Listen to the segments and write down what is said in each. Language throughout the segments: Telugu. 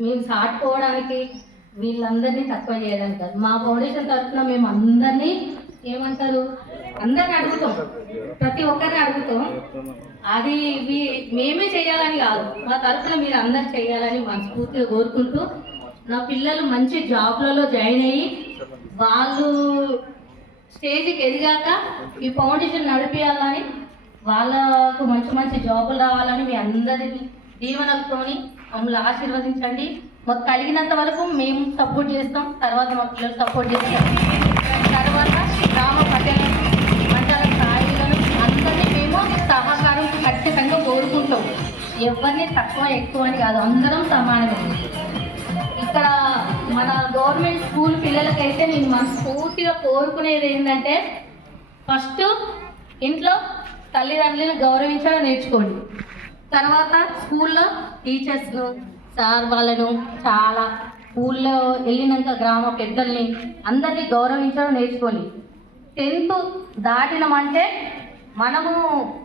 మేము సాటుకోవడానికి వీళ్ళందరినీ తక్కువ చేయడానికి కాదు మా ఫౌండేషన్ తరఫున మేము అందరినీ ఏమంటారు? అందరిని అడుగుతాం. ప్రతి ఒక్కరిని అడుగుతాం. అది మేమే చేయాలని కాదు. మా తరఫున మీరు అందరు చేయాలని మనస్ఫూర్తిగా కోరుకుంటూ నా పిల్లలు మంచి జాబ్లలో జాయిన్ అయ్యి వాళ్ళు స్టేజ్కి ఎదిగాక ఈ ఫౌండేషన్ నడిపించాలని వాళ్ళకు మంచి మంచి జాబులు రావాలని మీ అందరినీ దీవెనలతోని మమ్మల్ని ఆశీర్వదించండి. మాకు కలిగినంత వరకు మేము సపోర్ట్ చేస్తాం. తర్వాత మా పిల్లలు సపోర్ట్ చేస్తాం తర్వాత గ్రామ ప్రజలను మండల స్థాయిలను అందరినీ మేము సహకారం ఖచ్చితంగా కోరుకుంటాం. ఎవరిని తక్కువ ఎక్కువ అని కాదు. అందరం సమానమే. ఇక్కడ మన గవర్నమెంట్ స్కూల్ పిల్లలకైతే నేను మనస్ఫూర్తిగా కోరుకునేది ఏంటంటే ఫస్ట్ ఇంట్లో తల్లిదండ్రులను గౌరవించడం నేర్చుకోండి. తర్వాత స్కూల్లో టీచర్స్ను సార్ వాళ్ళను చాలా స్కూల్లో వెళ్ళినాక గ్రామ పెద్దల్ని అందరినీ గౌరవించడం నేర్చుకోండి. టెన్త్ దాటినామంటే మనము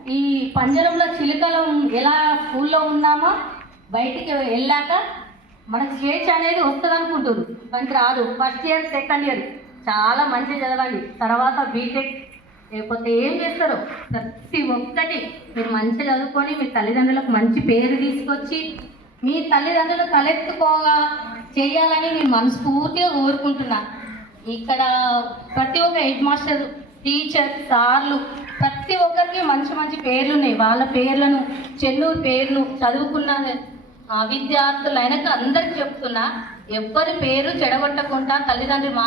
ఈ పంజరంలో చిలుకలం ఎలా స్కూల్లో ఉన్నామో బయటికి వెళ్ళాక మనకు స్వేచ్ఛ అనేది వస్తుంది అనుకుంటారు మనకి రాదు. ఫస్ట్ ఇయర్ సెకండ్ ఇయర్ చాలా మంచిగా చదవండి. తర్వాత బీటెక్ లేకపోతే ఏం చేస్తారు ప్రతి ఒక్కటి మీరు మంచిగా చదువుకొని మీ తల్లిదండ్రులకు మంచి పేరు తీసుకొచ్చి మీ తల్లిదండ్రులు తలెత్తుకోగా చేయాలని నేను మనస్ఫూర్తిగా కోరుకుంటున్నా. ఇక్కడ ప్రతి ఒక్క హెడ్ మాస్టర్ టీచర్ సార్లు ప్రతి ఒక్కరికి మంచి మంచి పేర్లు ఉన్నాయి. వాళ్ళ పేర్లను చెన్నూరు పేర్లు చదువుకున్న ఆ, విద్యార్థులు అందరికి చెప్తున్నా ఎవ్వరి పేరు చెడగొట్టకుండా తల్లిదండ్రులు మా